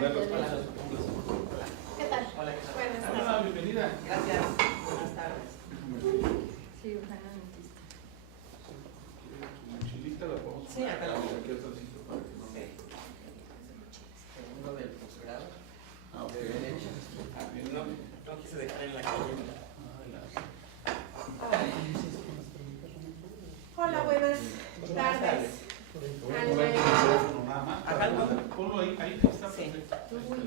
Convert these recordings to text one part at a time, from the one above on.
saludarlos. Hola. ¿Qué tal? Hola, ¿qué tal? Buenas Hola, tardes. bienvenida. Gracias. Buenas tardes. Sí, ojalá no insista. Tu mochilita la podemos Sí, acá la poner pongo. aquí atrásito para que no. Segundo del posgrado Ah, ok. de Derecho. Bien, No quise dejar en la calle. Hola, buenas Buenas tardes. tardes. Voy a poner el teléfono nada más. Acá lo pongo. Ponlo ahí, ahí está Sí. perfecto.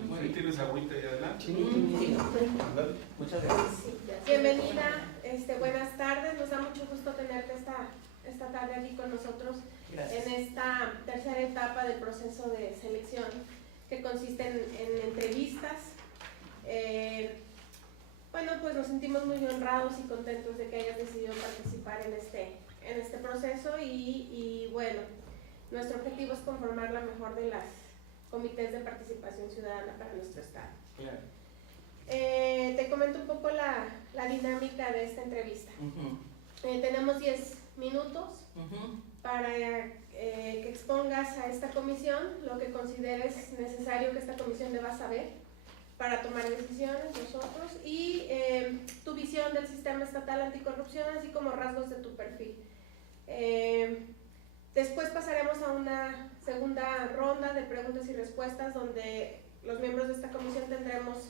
Muy Ahí bien. tienes agüita y adelante. Sí. Ándale. Muchas gracias. Bienvenida, buenas tardes. Nos da mucho gusto tenerte esta tarde aquí con nosotros Gracias. en esta tercera etapa del proceso de selección que consiste en entrevistas. Bueno, pues nos sentimos muy honrados y contentos de que hayas decidido participar en este proceso y bueno, nuestro objetivo es conformar la mejor de las comités de participación ciudadana para nuestro estado. Claro. Te comento un poco la dinámica de esta entrevista. Tenemos 10 minutos para que expongas a esta comisión lo que consideres necesario que esta comisión deba saber para tomar decisiones nosotros y tu visión del sistema estatal anticorrupción, así como rasgos de tu perfil. Después pasaremos a una segunda ronda de preguntas y respuestas donde los miembros de esta comisión tendremos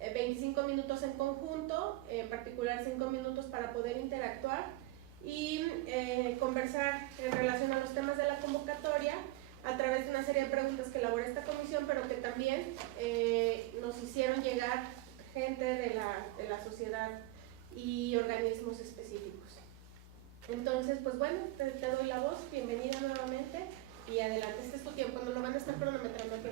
25 minutos en conjunto, en particular 5 minutos para poder interactuar y conversar en relación a los temas de la convocatoria a través de una serie de preguntas que elabora esta comisión, pero que también nos hicieron llegar gente de la sociedad y organismos específicos. Entonces, pues bueno, te doy la voz, bienvenida nuevamente y adelante, este es tu tiempo, no lo van a estar cronometrando aquí.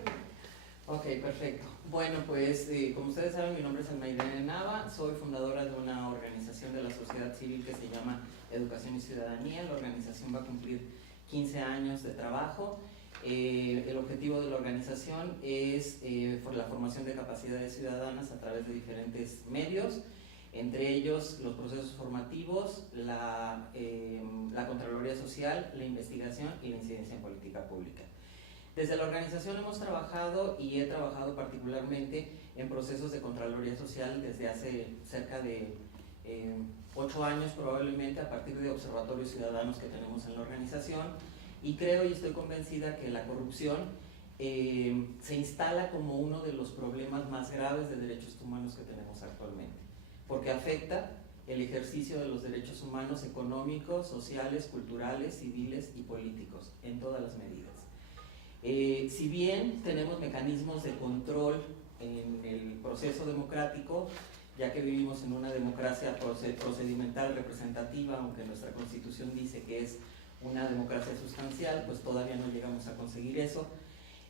Ok, perfecto. Bueno, pues como ustedes saben, mi nombre es Almaidena Nava, soy fundadora de una organización de la sociedad civil que se llama Educación y Ciudadanía. La organización va a cumplir 15 años de trabajo. El objetivo de la organización es por la formación de capacidades ciudadanas a través de diferentes medios, entre ellos los procesos formativos, la Contraloría Social, la investigación y la incidencia en política pública. Desde la organización hemos trabajado y he trabajado particularmente en procesos de Contraloría Social desde hace cerca de 8 años probablemente, a partir de observatorios ciudadanos que tenemos en la organización, y creo y estoy convencida que la corrupción se instala como uno de los problemas más graves de derechos humanos que tenemos actualmente, porque afecta el ejercicio de los derechos humanos económicos, sociales, culturales, civiles y políticos en todas las medidas. Si bien tenemos mecanismos de control en el proceso democrático, ya que vivimos en una democracia procedimental representativa, aunque nuestra Constitución dice que es una democracia sustancial, pues todavía no llegamos a conseguir eso.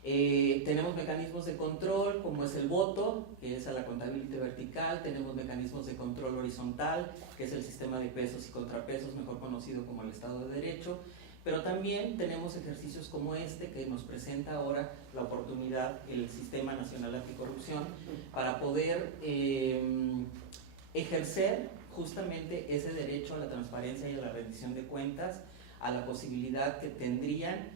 Tenemos mecanismos de control como es el voto, que es a la contabilidad vertical, tenemos mecanismos de control horizontal, que es el sistema de pesos y contrapesos, mejor conocido como el Estado de Derecho, pero también tenemos ejercicios como este que nos presenta ahora la oportunidad el Sistema Nacional Anticorrupción para poder ejercer justamente ese derecho a la transparencia y a la rendición de cuentas, a la posibilidad que tendrían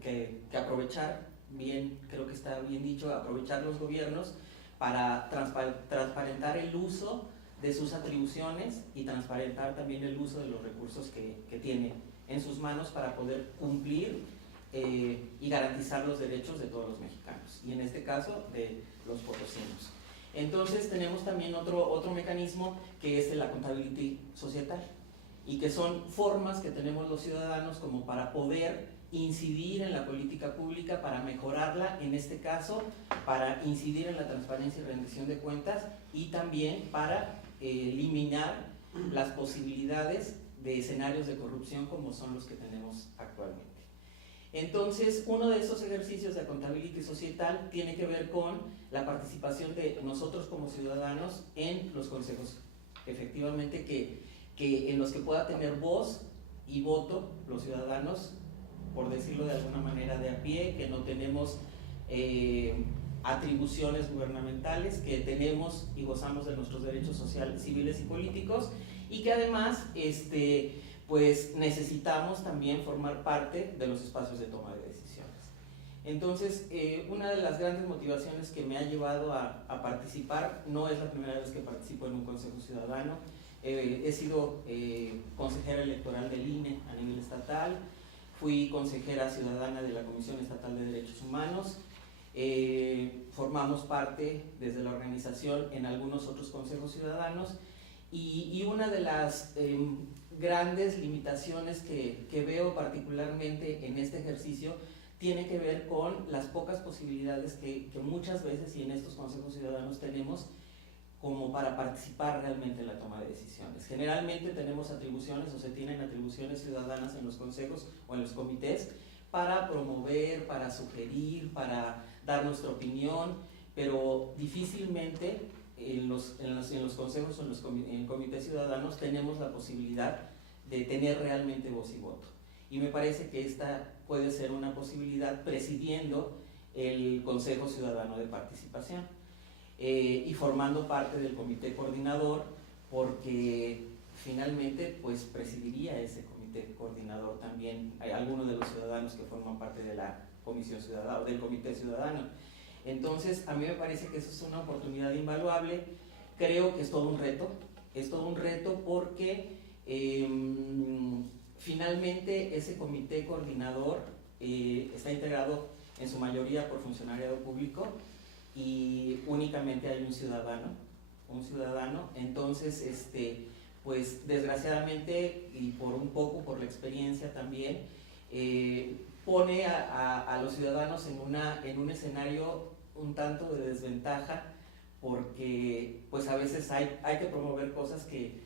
que aprovechar, bien, creo que está bien dicho, aprovechar los gobiernos para transparentar el uso de sus atribuciones y transparentar también el uso de los recursos que tienen en sus manos para poder cumplir y garantizar los derechos de todos los mexicanos, y en este caso de los potosinos. Entonces tenemos también otro mecanismo que es la contabilidad societal, y que son formas que tenemos los ciudadanos como para poder incidir en la política pública, para mejorarla, en este caso, para incidir en la transparencia y rendición de cuentas, y también para eliminar las posibilidades de escenarios de corrupción como son los que tenemos actualmente. Entonces, uno de esos ejercicios de contabilidad societal tiene que ver con la participación de nosotros como ciudadanos en los consejos, efectivamente que en los que pueda tener voz y voto los ciudadanos, por decirlo de alguna manera de a pie, que no tenemos atribuciones gubernamentales, que tenemos y gozamos de nuestros derechos sociales, civiles y políticos, y que además pues necesitamos también formar parte de los espacios de toma de decisiones. Entonces, una de las grandes motivaciones que me ha llevado a participar, no es la primera vez que participo en un Consejo Ciudadano, he sido consejera electoral del INE a nivel estatal, fui consejera ciudadana de la Comisión Estatal de Derechos Humanos, formamos parte desde la organización en algunos otros consejos ciudadanos y una de las grandes limitaciones que veo particularmente en este ejercicio tiene que ver con las pocas posibilidades que muchas veces y en estos consejos ciudadanos tenemos como para participar realmente en la toma de decisiones. Generalmente tenemos atribuciones o se tienen atribuciones ciudadanas en los consejos o en los comités para promover, para sugerir, para dar nuestra opinión, pero difícilmente en los consejos o en los comités ciudadanos tenemos la posibilidad de tener realmente voz y voto. Y me parece que esta puede ser una posibilidad presidiendo el Consejo Ciudadano de Participación y formando parte del comité coordinador, porque finalmente pues presidiría ese comité coordinador también hay algunos de los ciudadanos que forman parte de la comisión ciudadana o del comité ciudadano. Entonces a mí me parece que eso es una oportunidad invaluable. Creo que es todo un reto porque finalmente ese comité coordinador está integrado en su mayoría por funcionariado público y únicamente hay un ciudadano, entonces pues desgraciadamente y por un poco por la experiencia también pone a los ciudadanos en un escenario un tanto de desventaja, porque pues a veces hay que promover cosas que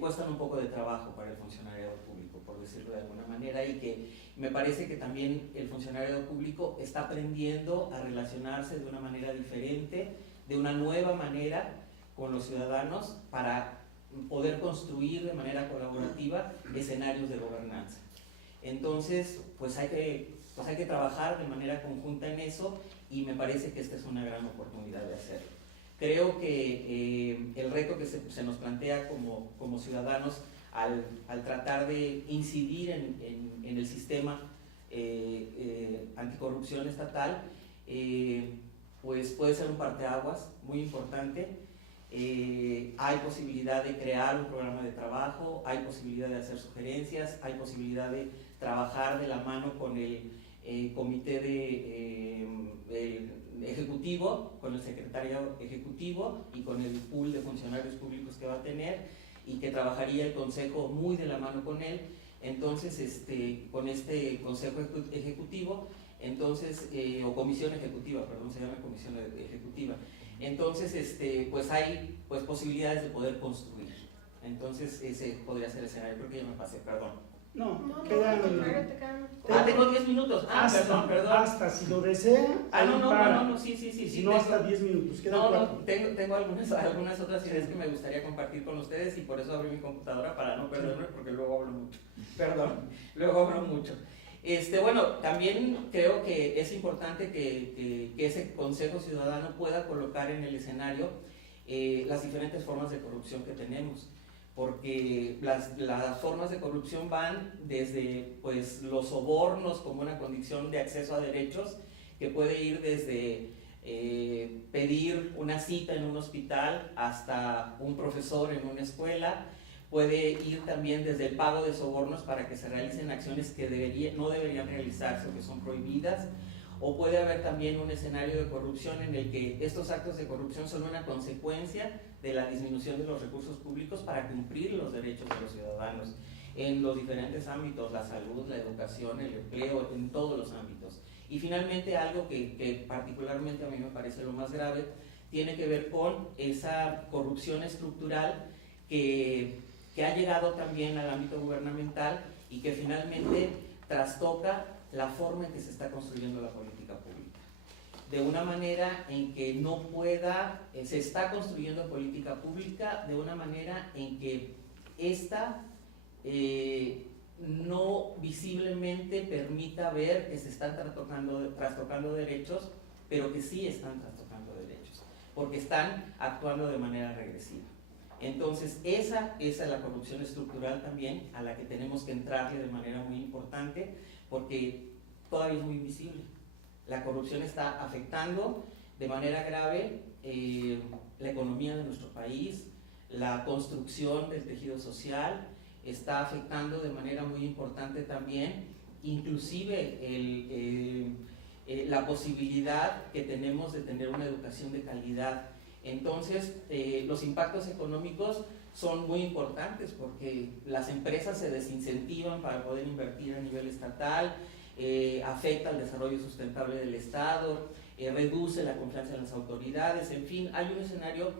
cuestan un poco de trabajo para el funcionariado público, por decirlo de alguna manera, y que me parece que también el funcionariado público está aprendiendo a relacionarse de una manera diferente, de una nueva manera con los ciudadanos para poder construir de manera colaborativa escenarios de gobernanza. Entonces, pues hay que trabajar de manera conjunta en eso y me parece que esta es una gran oportunidad de hacerlo. Creo que el reto que se nos plantea como ciudadanos al tratar de incidir en el sistema anticorrupción estatal, pues puede ser un parteaguas muy importante. Hay posibilidad de crear un programa de trabajo, hay posibilidad de hacer sugerencias, hay posibilidad de trabajar de la mano con el comité ejecutivo, con el secretario ejecutivo y con el pool de funcionarios públicos que va a tener, y que trabajaría el consejo muy de la mano con él. Entonces con este consejo ejecutivo, entonces o comisión ejecutiva, perdón, se llama comisión ejecutiva. Entonces pues hay pues posibilidades de poder construir. Entonces ese podría ser el escenario. Creo que ya me pasé, perdón. No, No, quedan. Tengo 10 minutos. Perdón. Hasta si lo desea. No, sí. Si no, hasta 10 minutos. Quedan 4. Tengo algunas otras ideas que me gustaría compartir con ustedes y por eso abrí mi computadora para no perderme, porque luego hablo mucho. Perdón, luego hablo mucho. Bueno, también creo que es importante que ese Consejo Ciudadano pueda colocar en el escenario las diferentes formas de corrupción que tenemos, porque las formas de corrupción van desde pues, los sobornos como una condición de acceso a derechos, que puede ir desde pedir una cita en un hospital hasta un profesor en una escuela, puede ir también desde el pago de sobornos para que se realicen acciones que no deberían realizarse o que son prohibidas, o puede haber también un escenario de corrupción en el que estos actos de corrupción son una consecuencia de la disminución de los recursos públicos para cumplir los derechos de los ciudadanos en los diferentes ámbitos, la salud, la educación, el empleo, en todos los ámbitos. Y finalmente algo que particularmente a mí me parece lo más grave, tiene que ver con esa corrupción estructural que ha llegado también al ámbito gubernamental y que finalmente trastoca la forma en que se está construyendo la política pública, de una manera en que se está construyendo política pública de una manera en que esta no visiblemente permita ver que se están trastocando derechos, pero que sí están trastocando derechos, porque están actuando de manera regresiva. Entonces esa es la corrupción estructural también a la que tenemos que entrarle de manera muy importante, porque todavía es muy invisible. La corrupción está afectando de manera grave la economía de nuestro país, la construcción del tejido social, está afectando de manera muy importante también, inclusive la posibilidad que tenemos de tener una educación de calidad. Entonces, los impactos económicos son muy importantes porque las empresas se desincentivan para poder invertir a nivel estatal, afecta el desarrollo sustentable del Estado, reduce la confianza en las autoridades, en fin, hay un escenario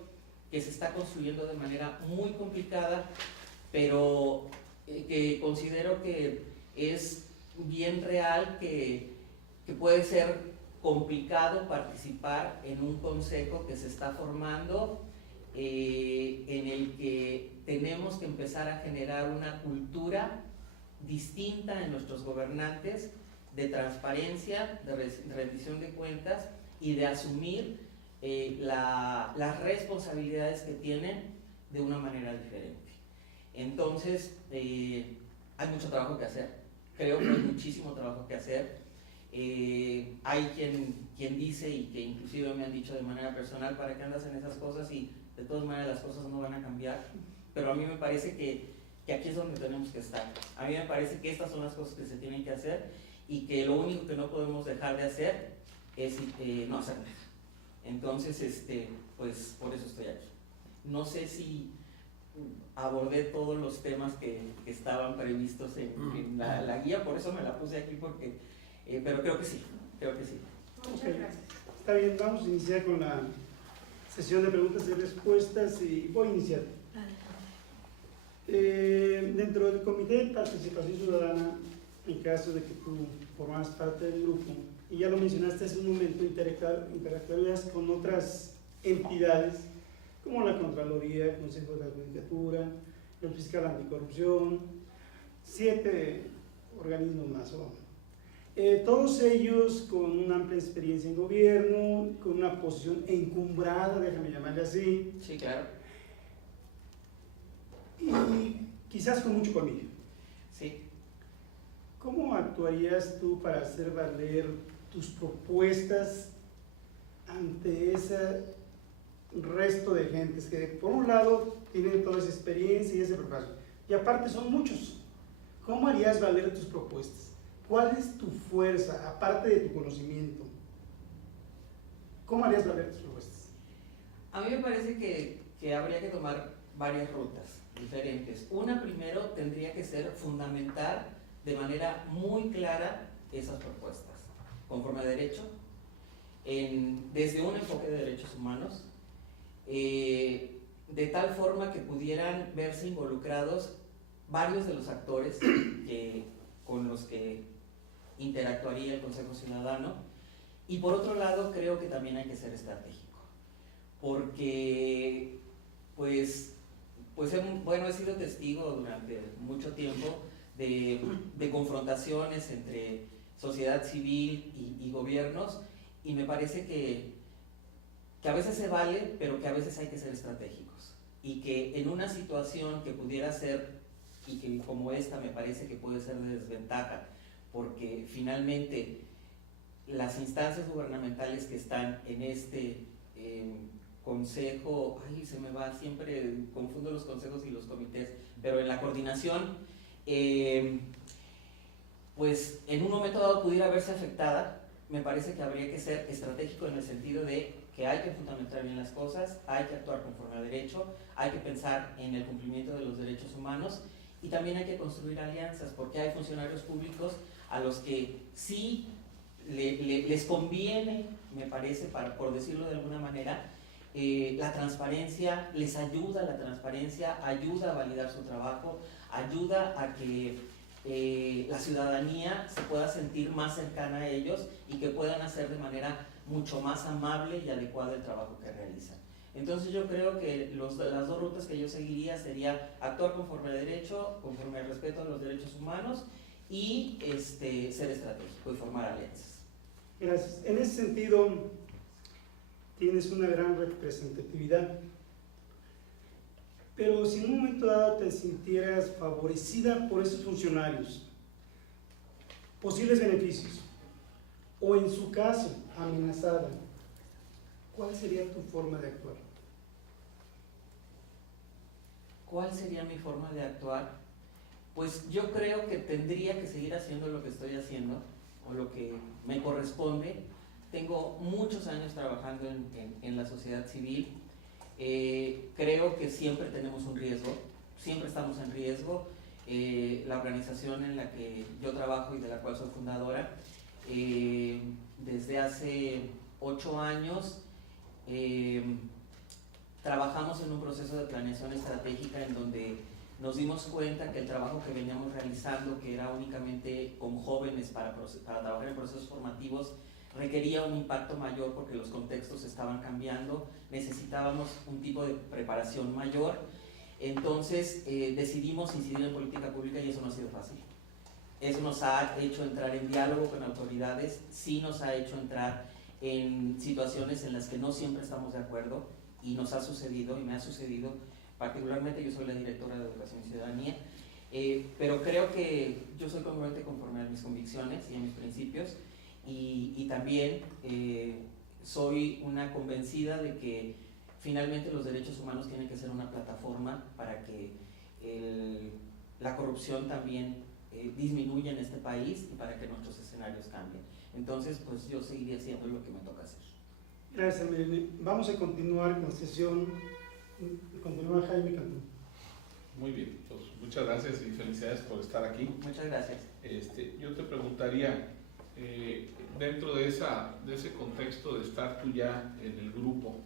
que se está construyendo de manera muy complicada, pero que considero que es bien real, que puede ser complicado participar en un consejo que se está formando, en el que tenemos que empezar a generar una cultura distinta en nuestros gobernantes de transparencia, de rendición de cuentas y de asumir las responsabilidades que tienen de una manera diferente. Entonces, hay mucho trabajo que hacer, creo que hay muchísimo trabajo que hacer. Hay quien dice, y que inclusive me han dicho de manera personal, ¿para qué andas en esas cosas? Y de todas maneras las cosas no van a cambiar, pero a mí me parece que aquí es donde tenemos que estar. A mí me parece que estas son las cosas que se tienen que hacer y que lo único que no podemos dejar de hacer es no hacer nada. Entonces, pues por eso estoy aquí. No sé si abordé todos los temas que estaban previstos en la guía, por eso me la puse aquí, porque, pero creo que sí. Muchas Ok. gracias. Está bien, vamos a iniciar con la sesión de preguntas y respuestas y voy a iniciar. Dentro del Comité de Participación Ciudadana, en caso de que tú formas parte del grupo, y ya lo mencionaste hace un momento, interactuarías con otras entidades como la Contraloría, el Consejo de la Judicatura, el Fiscal Anticorrupción, 7 organismos más. Todos ellos con una amplia experiencia en gobierno, con una posición encumbrada, déjame llamarle así. Sí, claro. Y quizás con mucho colmillo. Sí. ¿Cómo actuarías tú para hacer valer tus propuestas ante ese resto de gentes que por un lado tienen toda esa experiencia y ese preparación, y aparte son muchos? ¿Cómo harías valer tus propuestas? ¿Cuál es tu fuerza, aparte de tu conocimiento? ¿Cómo harías valer tus propuestas? A mí me parece que habría que tomar varias rutas diferentes. Una, primero, tendría que ser fundamentar de manera muy clara esas propuestas, conforme a derecho, desde un enfoque de derechos humanos, de tal forma que pudieran verse involucrados varios de los actores con los que interactuaría el Consejo Ciudadano. Y por otro lado, creo que también hay que ser estratégico, porque pues he sido testigo durante mucho tiempo de confrontaciones entre sociedad civil y gobiernos, y me parece que a veces se vale, pero que a veces hay que ser estratégicos, y que en una situación que pudiera ser, y que como esta me parece que puede ser de desventaja, porque finalmente las instancias gubernamentales que están en este consejo, se me va, siempre confundo los consejos y los comités, pero en la coordinación, pues en un momento dado pudiera verse afectada. Me parece que habría que ser estratégico en el sentido de que hay que fundamentar bien las cosas, hay que actuar conforme a derecho, hay que pensar en el cumplimiento de los derechos humanos, y también hay que construir alianzas, porque hay funcionarios públicos a los que sí les conviene, me parece, por decirlo de alguna manera, la transparencia, les ayuda, la transparencia ayuda a validar su trabajo, ayuda a que la ciudadanía se pueda sentir más cercana a ellos y que puedan hacer de manera mucho más amable y adecuada el trabajo que realizan. Entonces yo creo que las dos rutas que yo seguiría sería actuar conforme a derecho, conforme al respeto a los derechos humanos, y ser estratégico y formar alianzas. Gracias. En ese sentido, tienes una gran representatividad, pero si en un momento dado te sintieras favorecida por esos funcionarios, posibles beneficios, o en su caso amenazada, ¿cuál sería tu forma de actuar? ¿Cuál sería mi forma de actuar? Pues yo creo que tendría que seguir haciendo lo que estoy haciendo o lo que me corresponde. Tengo muchos años trabajando en la sociedad civil. Creo que siempre tenemos un riesgo, siempre estamos en riesgo. La organización en la que yo trabajo y de la cual soy fundadora, desde hace 8 años trabajamos en un proceso de planeación estratégica en donde nos dimos cuenta que el trabajo que veníamos realizando, que era únicamente con jóvenes para trabajar en procesos formativos, requería un impacto mayor porque los contextos estaban cambiando, necesitábamos un tipo de preparación mayor. Entonces decidimos incidir en política pública y eso no ha sido fácil. Eso nos ha hecho entrar en diálogo con autoridades, sí nos ha hecho entrar en situaciones en las que no siempre estamos de acuerdo y nos ha sucedido y me ha sucedido. Particularmente yo soy la directora de Educación y Ciudadanía, pero creo que yo soy congruente conforme a mis convicciones y a mis principios y también soy una convencida de que finalmente los derechos humanos tienen que ser una plataforma para que la corrupción también disminuya en este país y para que nuestros escenarios cambien. Entonces, pues yo seguiré haciendo lo que me toca hacer. Gracias, Marilene. Vamos a continuar con sesión. Continúa Jaime Cantú. Muy bien, pues muchas gracias y felicidades por estar aquí. Muchas gracias. Yo te preguntaría, dentro de ese contexto de estar tú ya en el grupo,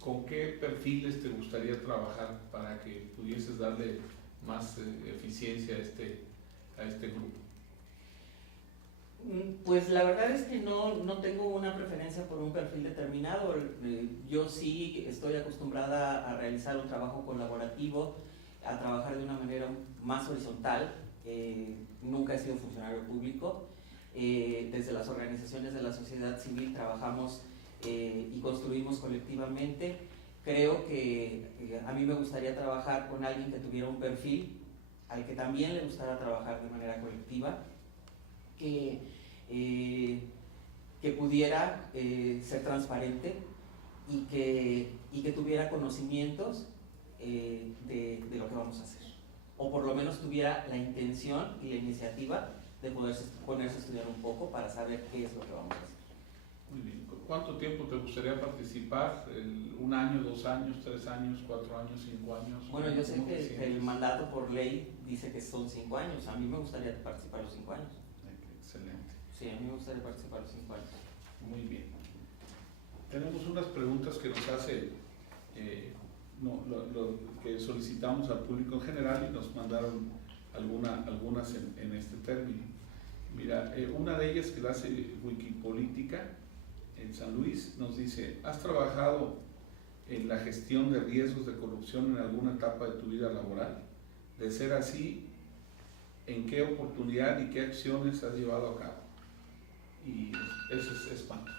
¿con qué perfiles te gustaría trabajar para que pudieses darle más eficiencia a este grupo? Pues la verdad es que no tengo una preferencia por un perfil determinado. Yo sí estoy acostumbrada a realizar un trabajo colaborativo, a trabajar de una manera más horizontal. Nunca he sido funcionario público. Desde las organizaciones de la sociedad civil trabajamos y construimos colectivamente. Creo que a mí me gustaría trabajar con alguien que tuviera un perfil al que también le gustara trabajar de manera colectiva, que pudiera ser transparente y que tuviera conocimientos de lo que vamos a hacer, o por lo menos tuviera la intención y la iniciativa de ponerse a estudiar un poco para saber qué es lo que vamos a hacer. Muy bien. ¿Cuánto tiempo te gustaría participar? ¿1 año, 2 años, 3 años, 4 años, 5 años? Bueno, yo sé que el mandato por ley dice que son 5 años. A mí me gustaría participar los 5 años. Excelente. Sí, a mí me gustaría participar los 5 años. Muy bien. Tenemos unas preguntas que nos hace, que solicitamos al público en general y nos mandaron algunas en este término. Mira, una de ellas que la hace Wikipolítica en San Luis nos dice: ¿has trabajado en la gestión de riesgos de corrupción en alguna etapa de tu vida laboral? De ser así, ¿en qué oportunidad y qué acciones has llevado a cabo? Y eso es cuánto.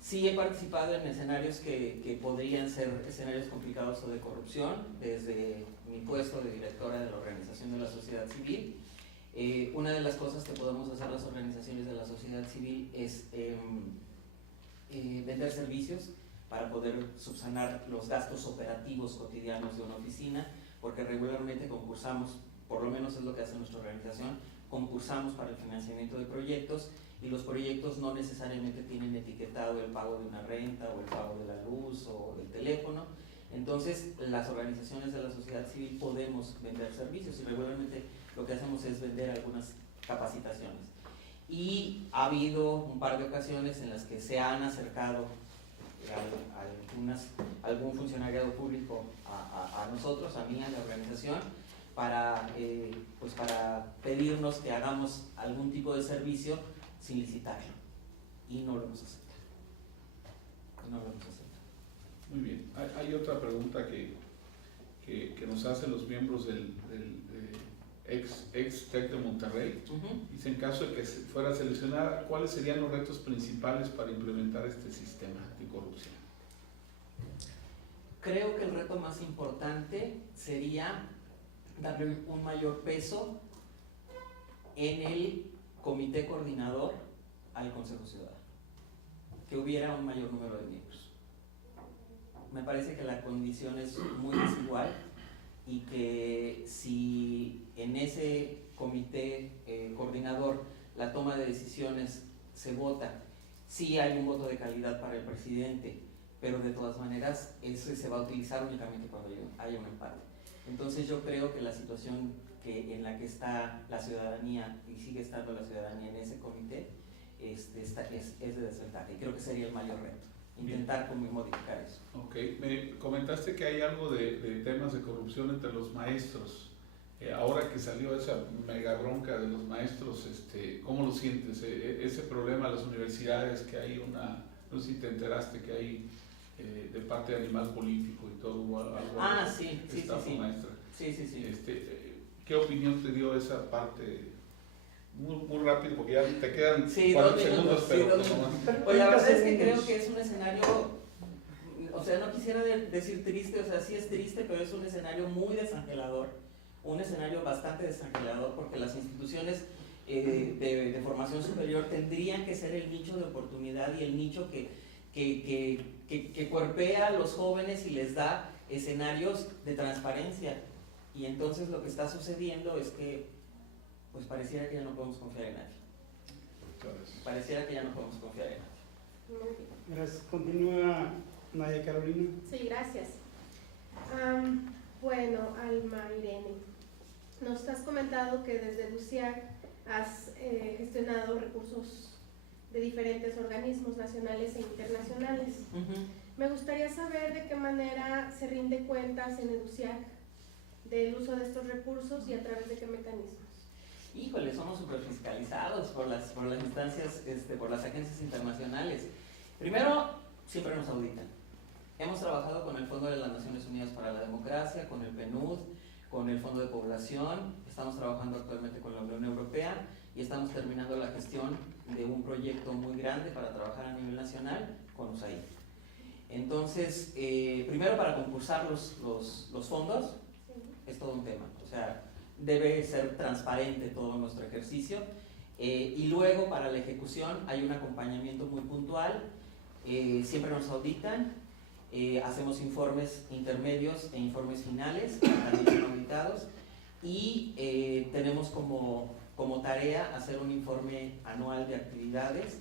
Sí, he participado en escenarios que podrían ser escenarios complicados o de corrupción, desde mi puesto de directora de la Organización de la Sociedad Civil. Una de las cosas que podemos hacer las organizaciones de la sociedad civil es vender servicios para poder subsanar los gastos operativos cotidianos de una oficina, porque regularmente concursamos, por lo menos es lo que hace nuestra organización, concursamos para el financiamiento de proyectos y los proyectos no necesariamente tienen etiquetado el pago de una renta o el pago de la luz o del teléfono. Entonces las organizaciones de la sociedad civil podemos vender servicios y regularmente lo que hacemos es vender algunas capacitaciones. Y ha habido un par de ocasiones en las que se han acercado algún funcionariado público a nosotros, a mí, a la organización, para pedirnos que hagamos algún tipo de servicio sin licitarlo. Y no lo hemos aceptado. Muy bien. Hay otra pregunta que nos hacen los miembros del ex TEC de Monterrey. Dice: en caso de que fuera seleccionada, ¿cuáles serían los retos principales para implementar este sistema anticorrupción? Creo que el reto más importante sería darle un mayor peso en el comité coordinador al Consejo Ciudadano, que hubiera un mayor número de miembros. Me parece que la condición es muy desigual y que si en ese comité coordinador la toma de decisiones se vota, sí hay un voto de calidad para el presidente, pero de todas maneras ese se va a utilizar únicamente cuando haya un empate. Entonces yo creo que la situación en la que está la ciudadanía y sigue estando la ciudadanía en ese comité es de desventaja, y creo que sería el mayor reto, intentar modificar eso. Ok, me comentaste que hay algo de temas de corrupción entre los maestros. Ahora que salió esa mega bronca de los maestros, ¿cómo lo sientes? Ese problema a las universidades, que hay no sé si te enteraste que hay de parte de Animal Político y todo, algo Sí. maestra. Sí. ¿Qué opinión te dio esa parte? Muy rápido, porque ya te quedan 40 segundos, pero pues la verdad es que creo que es un escenario, o sea, no quisiera decir triste, o sea, sí es triste, pero es un escenario muy desangelador, un escenario bastante desangelador, porque las instituciones de formación superior tendrían que ser el nicho de oportunidad y el nicho que cuerpea a los jóvenes y les da escenarios de transparencia. Y entonces lo que está sucediendo es que pues pareciera que ya no podemos confiar en nadie. Pareciera que ya no podemos confiar en nadie. Gracias. Continúa Nadia Carolina. Sí, gracias. Bueno, Alma Irene, nos has comentado que desde DUCIAC has gestionado recursos de diferentes organismos nacionales e internacionales. Me gustaría saber de qué manera se rinde cuentas en EDUCIAC del uso de estos recursos y a través de qué mecanismos. Híjole, somos súper fiscalizados por las instancias, por las agencias internacionales. Primero, siempre nos auditan. Hemos trabajado con el Fondo de las Naciones Unidas para la Democracia, con el PNUD, con el Fondo de Población, estamos trabajando actualmente con la Unión Europea y estamos terminando la gestión de un proyecto muy grande para trabajar a nivel nacional con USAID. Entonces, primero, para concursar los fondos, es todo un tema, o sea, debe ser transparente todo nuestro ejercicio, y luego para la ejecución hay un acompañamiento muy puntual, siempre nos auditan, hacemos informes intermedios e informes finales, también son auditados, y tenemos como tarea hacer un informe anual de actividades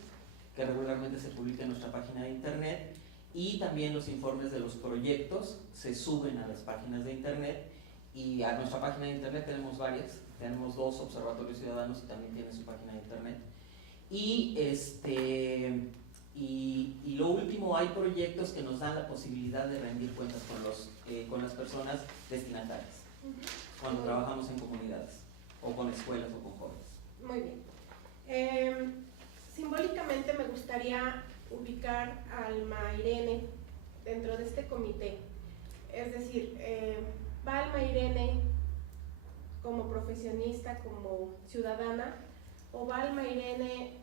que regularmente se publica en nuestra página de internet, y también los informes de los proyectos se suben a las páginas de internet, y a nuestra página de internet tenemos varias, tenemos 2 observatorios ciudadanos y también tienen su página de internet. Y lo último, hay proyectos que nos dan la posibilidad de rendir cuentas con las personas destinatarias, cuando trabajamos en comunidades, o con escuelas o con jóvenes. Muy bien. Simbólicamente me gustaría ubicar a Alma Irene dentro de este comité. Es decir, ¿va Alma Irene como profesionista, como ciudadana, o va Alma Irene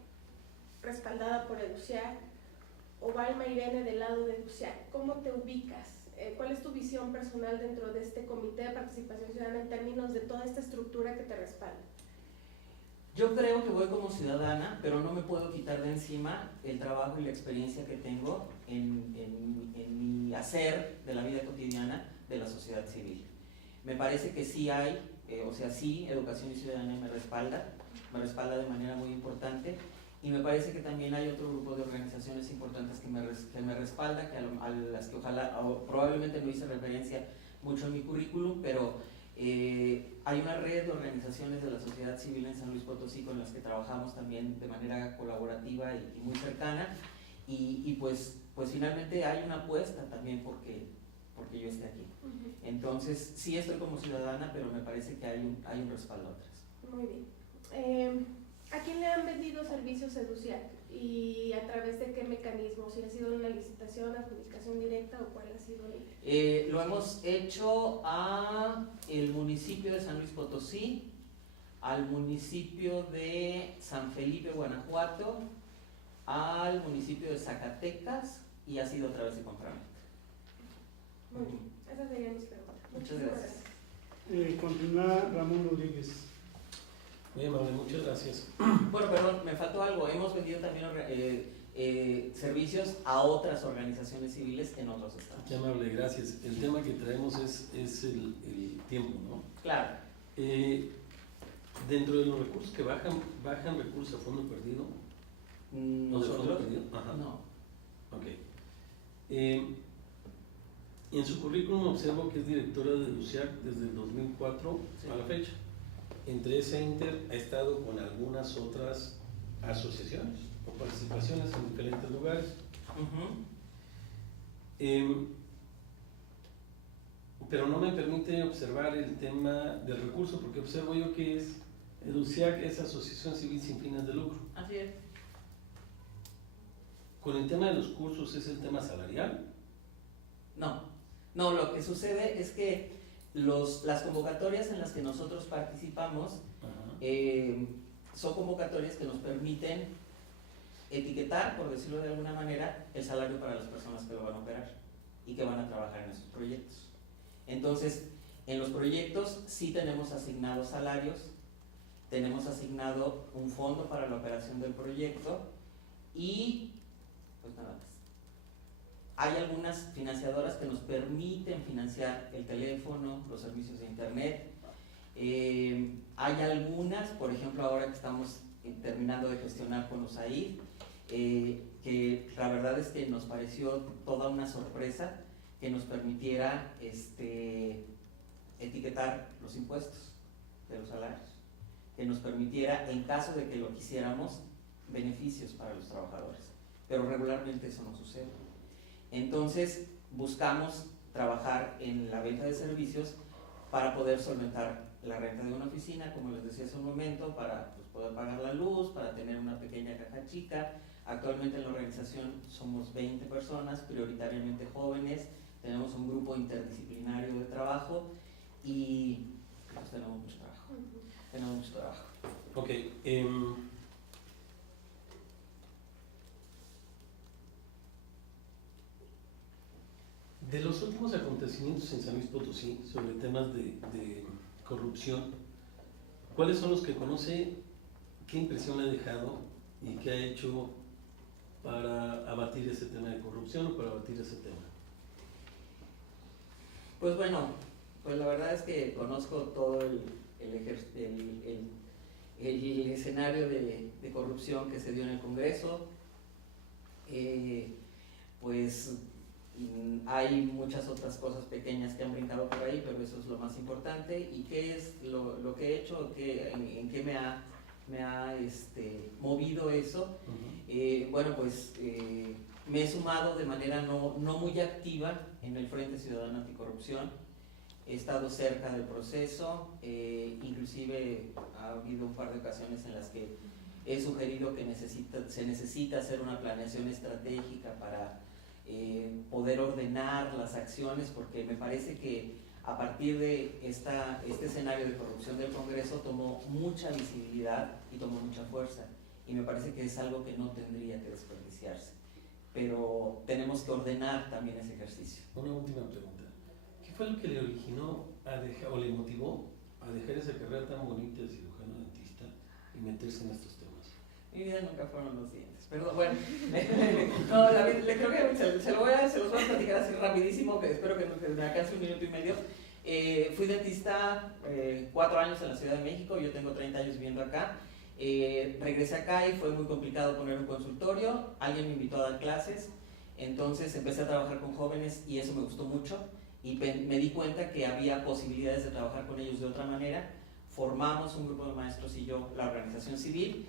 respaldada por EDUCIAC, o va Alma Irene del lado de EDUCIAC? ¿Cómo te ubicas? ¿Cuál es tu visión personal dentro de este comité de participación ciudadana en términos de toda esta estructura que te respalda? Yo creo que voy como ciudadana, pero no me puedo quitar de encima el trabajo y la experiencia que tengo en mi hacer de la vida cotidiana de la sociedad civil. Me parece que sí hay, sí, Educación y Ciudadanía me respalda de manera muy importante, y me parece que también hay otro grupo de organizaciones importantes que me respalda, a las que ojalá, probablemente no hice referencia mucho en mi currículum, pero hay una red de organizaciones de la sociedad civil en San Luis Potosí con las que trabajamos también de manera colaborativa y muy cercana, y pues finalmente hay una apuesta también porque yo esté aquí. Entonces sí estoy como ciudadana, pero me parece que hay un respaldo atrás. Muy bien. ¿A quién le han vendido servicios EDUCIAC y a través de qué mecanismos? ¿Si ha sido una licitación, adjudicación directa o cuál ha sido el...? Lo hemos hecho a el municipio de San Luis Potosí, al municipio de San Felipe, Guanajuato, al municipio de Zacatecas, y ha sido a través de Compraventa. Muy bien, esas serían mis preguntas. Muchas gracias. Continúa Ramón Rodríguez. Muy amable, muchas gracias. Bueno, perdón, me faltó algo. Hemos vendido también servicios a otras organizaciones civiles en otros estados. Qué amable, gracias. El tema que traemos es el tiempo, ¿no? Claro. Dentro de los recursos que bajan recursos a fondo perdido. ¿O de fondo ¿Nosotros? perdido? Ajá. No. Ok. En su currículum observo que es directora de LUCIAC desde el 2004 Sí. a la fecha. Entre ese inter ha estado con algunas otras asociaciones o participaciones en diferentes lugares. Pero no me permite observar el tema del recurso, porque observo yo que LUCIAC es Asociación Civil Sin Fines de Lucro. Así es. Con el tema de los cursos, ¿es el tema salarial? No, lo que sucede es que las convocatorias en las que nosotros participamos son convocatorias que nos permiten etiquetar, por decirlo de alguna manera, el salario para las personas que lo van a operar y que van a trabajar en esos proyectos. Entonces, en los proyectos sí tenemos asignados salarios, tenemos asignado un fondo para la operación del proyecto y pues nada más. Hay algunas financiadoras que nos permiten financiar el teléfono, los servicios de internet. Hay algunas, por ejemplo, ahora que estamos terminando de gestionar con USAID, que la verdad es que nos pareció toda una sorpresa que nos permitiera etiquetar los impuestos de los salarios, que nos permitiera, en caso de que lo quisiéramos, beneficios para los trabajadores. Pero regularmente eso no sucede. Entonces buscamos trabajar en la venta de servicios para poder solventar la renta de una oficina, como les decía hace un momento, para pues, poder pagar la luz, para tener una pequeña caja chica. Actualmente en la organización somos 20 personas, prioritariamente jóvenes, tenemos un grupo interdisciplinario de trabajo y pues, tenemos mucho trabajo. Tenemos mucho trabajo. Ok. De los últimos acontecimientos en San Luis Potosí sobre temas de corrupción, ¿cuáles son los que conoce? ¿Qué impresión le ha dejado y qué ha hecho para abatir ese tema de corrupción o para abatir ese tema? Pues bueno, pues la verdad es que conozco todo el escenario de corrupción que se dio en el Congreso. Pues hay muchas otras cosas pequeñas que han brincado por ahí, pero eso es lo más importante. ¿Y qué es lo que he hecho? ¿En qué me ha movido eso? Bueno, pues me he sumado de manera no muy activa en el Frente Ciudadano Anticorrupción. He estado cerca del proceso, inclusive ha habido un par de ocasiones en las que he sugerido que se necesita hacer una planeación estratégica para poder ordenar las acciones, porque me parece que a partir de este escenario de corrupción del Congreso tomó mucha visibilidad y tomó mucha fuerza, y me parece que es algo que no tendría que desperdiciarse, pero tenemos que ordenar también ese ejercicio. Una última pregunta. ¿Qué fue lo que le originó o le motivó a dejar esa carrera tan bonita de cirujano dentista y meterse en estos temas? Mi vida nunca fueron los dientes, perdón, bueno, creo que se los voy a platicar así rapidísimo, que espero que me alcance 1 minuto y medio. Fui dentista 4 años en la Ciudad de México, yo tengo 30 años viviendo acá. Regresé acá y fue muy complicado poner un consultorio, alguien me invitó a dar clases, entonces empecé a trabajar con jóvenes y eso me gustó mucho y me di cuenta que había posibilidades de trabajar con ellos de otra manera. Formamos un grupo de maestros y yo, la organización civil,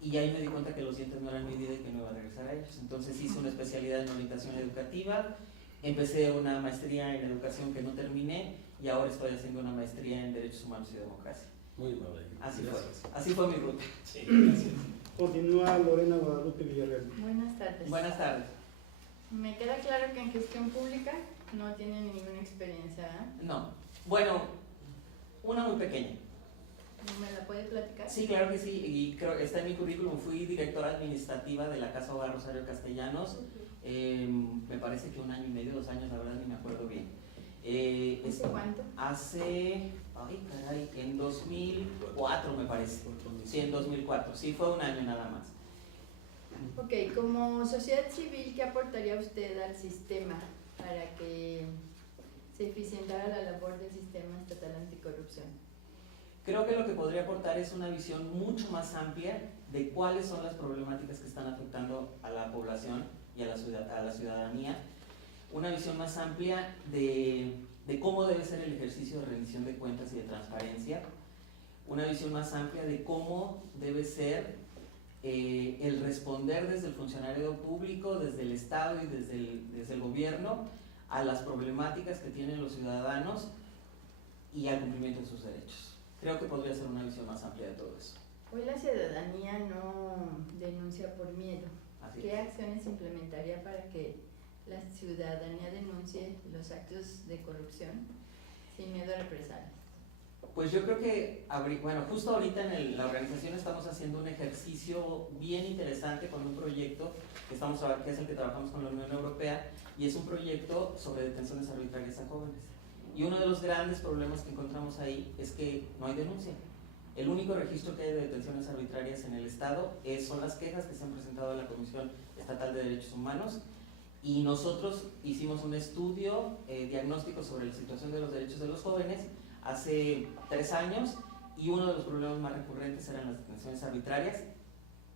y ahí me di cuenta que los dientes no eran mi vida y que no iba a regresar a ellos. Entonces hice una especialidad en orientación educativa, empecé una maestría en educación que no terminé y ahora estoy haciendo una maestría en derechos humanos y democracia. Muy amable. Así fue mi ruta. Sí, gracias. Continúa Lorena Guadalupe Villarreal. Buenas tardes. Buenas tardes. Me queda claro que en gestión pública no tienen ninguna experiencia, ¿eh? No. Bueno, una muy pequeña. ¿Me la puede platicar? Sí, claro que sí, y creo que está en mi currículum. Fui directora administrativa de la Casa Hogar Rosario Castellanos, me parece que 1 año y medio, 2 años, la verdad ni me acuerdo bien. ¿Hace cuánto? Ay caray, en 2004 me parece. Sí, en 2004, sí, fue un año nada más. Ok, como sociedad civil, ¿qué aportaría usted al sistema para que se eficientara la labor del sistema estatal anticorrupción? Creo que lo que podría aportar es una visión mucho más amplia de cuáles son las problemáticas que están afectando a la población y a la ciudadanía, una visión más amplia de cómo debe ser el ejercicio de rendición de cuentas y de transparencia, una visión más amplia de cómo debe ser el responder desde el funcionario público, desde el Estado y desde el gobierno a las problemáticas que tienen los ciudadanos y al cumplimiento de sus derechos. Creo que podría ser una visión más amplia de todo eso. Hoy la ciudadanía no denuncia por miedo. Así ¿Qué es. acciones implementaría para que la ciudadanía denuncie los actos de corrupción sin miedo a represalias? Pues yo creo que, bueno, justo ahorita en la organización estamos haciendo un ejercicio bien interesante con un proyecto que es el que trabajamos con la Unión Europea, y es un proyecto sobre detenciones arbitrarias a jóvenes. Y uno de los grandes problemas que encontramos ahí es que no hay denuncia. El único registro que hay de detenciones arbitrarias en el Estado son las quejas que se han presentado a la Comisión Estatal de Derechos Humanos, y nosotros hicimos un estudio diagnóstico sobre la situación de los derechos de los jóvenes hace 3 años, y uno de los problemas más recurrentes eran las detenciones arbitrarias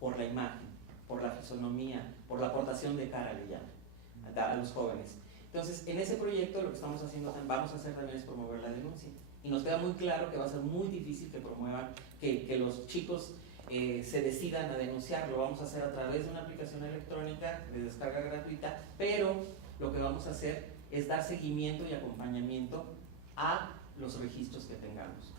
por la imagen, por la fisonomía, por la aportación de cara, le llaman, a los jóvenes. Entonces, en ese proyecto lo que estamos haciendo, vamos a hacer también es promover la denuncia. Y nos queda muy claro que va a ser muy difícil que promuevan, que los chicos se decidan a denunciar. Lo vamos a hacer a través de una aplicación electrónica de descarga gratuita, pero lo que vamos a hacer es dar seguimiento y acompañamiento a los registros que tengamos.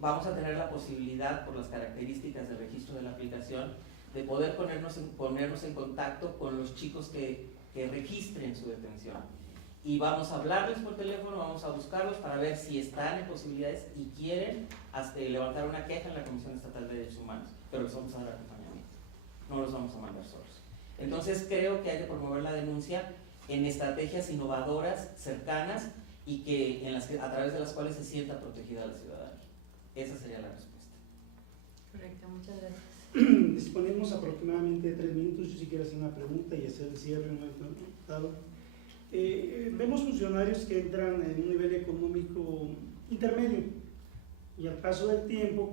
Vamos a tener la posibilidad, por las características del registro de la aplicación, de poder ponernos en contacto con los chicos que registren su detención. Y vamos a hablarles por teléfono, vamos a buscarlos para ver si están en posibilidades y quieren levantar una queja en la Comisión Estatal de Derechos Humanos, pero les vamos a dar acompañamiento, no los vamos a mandar solos. Entonces creo que hay que promover la denuncia en estrategias innovadoras, cercanas, y a través de las cuales se sienta protegida la ciudadanía. Esa sería la respuesta. Correcto, muchas gracias. Disponemos aproximadamente 3 minutos. Yo sí quiero hacer una pregunta y hacer el cierre. Vemos funcionarios que entran en un nivel económico intermedio, y al paso del tiempo,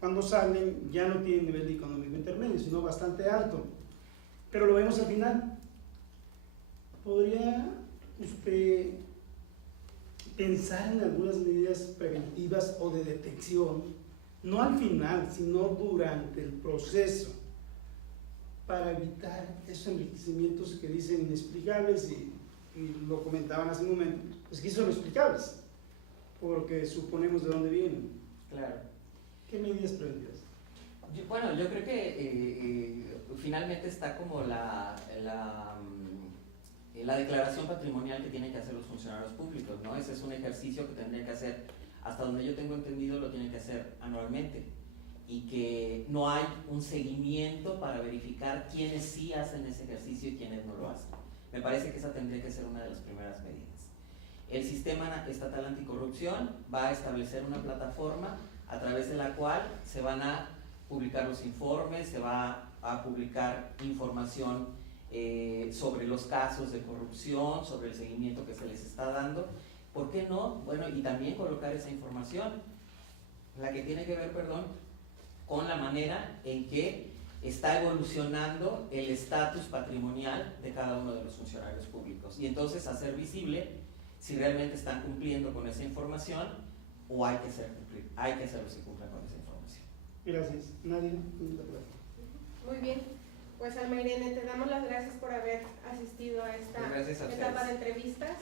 cuando salen, ya no tienen nivel económico intermedio, sino bastante alto, pero lo vemos al final. ¿Podría usted pensar en algunas medidas preventivas o de detección, no al final, sino durante el proceso, para evitar esos enriquecimientos que dicen inexplicables, y lo comentaban hace un momento, pues que son explicables, porque suponemos de dónde vienen? Claro. ¿Qué medidas preventivas? Yo creo que finalmente está como la declaración patrimonial que tienen que hacer los funcionarios públicos, ¿no? Ese es un ejercicio que tendría que hacer, hasta donde yo tengo entendido, lo tienen que hacer anualmente, y que no hay un seguimiento para verificar quiénes sí hacen ese ejercicio y quiénes no lo hacen. Me parece que esa tendría que ser una de las primeras medidas. El Sistema Estatal Anticorrupción va a establecer una plataforma a través de la cual se van a publicar los informes, se va a publicar información sobre los casos de corrupción, sobre el seguimiento que se les está dando. ¿Por qué no? Bueno, y también colocar esa información, la que tiene que ver, con la manera en que está evolucionando el estatus patrimonial de cada uno de los funcionarios públicos, y entonces hacer visible si realmente están cumpliendo con esa información o hay que hacerlos que cumplan con esa información. Gracias. Nadia. Muy bien. Pues Alma Irene, te damos las gracias por haber asistido a esta etapa de entrevistas.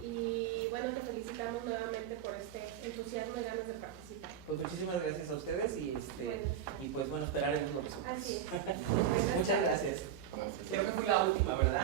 Y bueno, te felicitamos nuevamente por este entusiasmo y ganas de participar. Pues muchísimas gracias a ustedes, y pues bueno, esperaremos los resultados. Así es. Muchas gracias. Creo que fue la última, ¿verdad?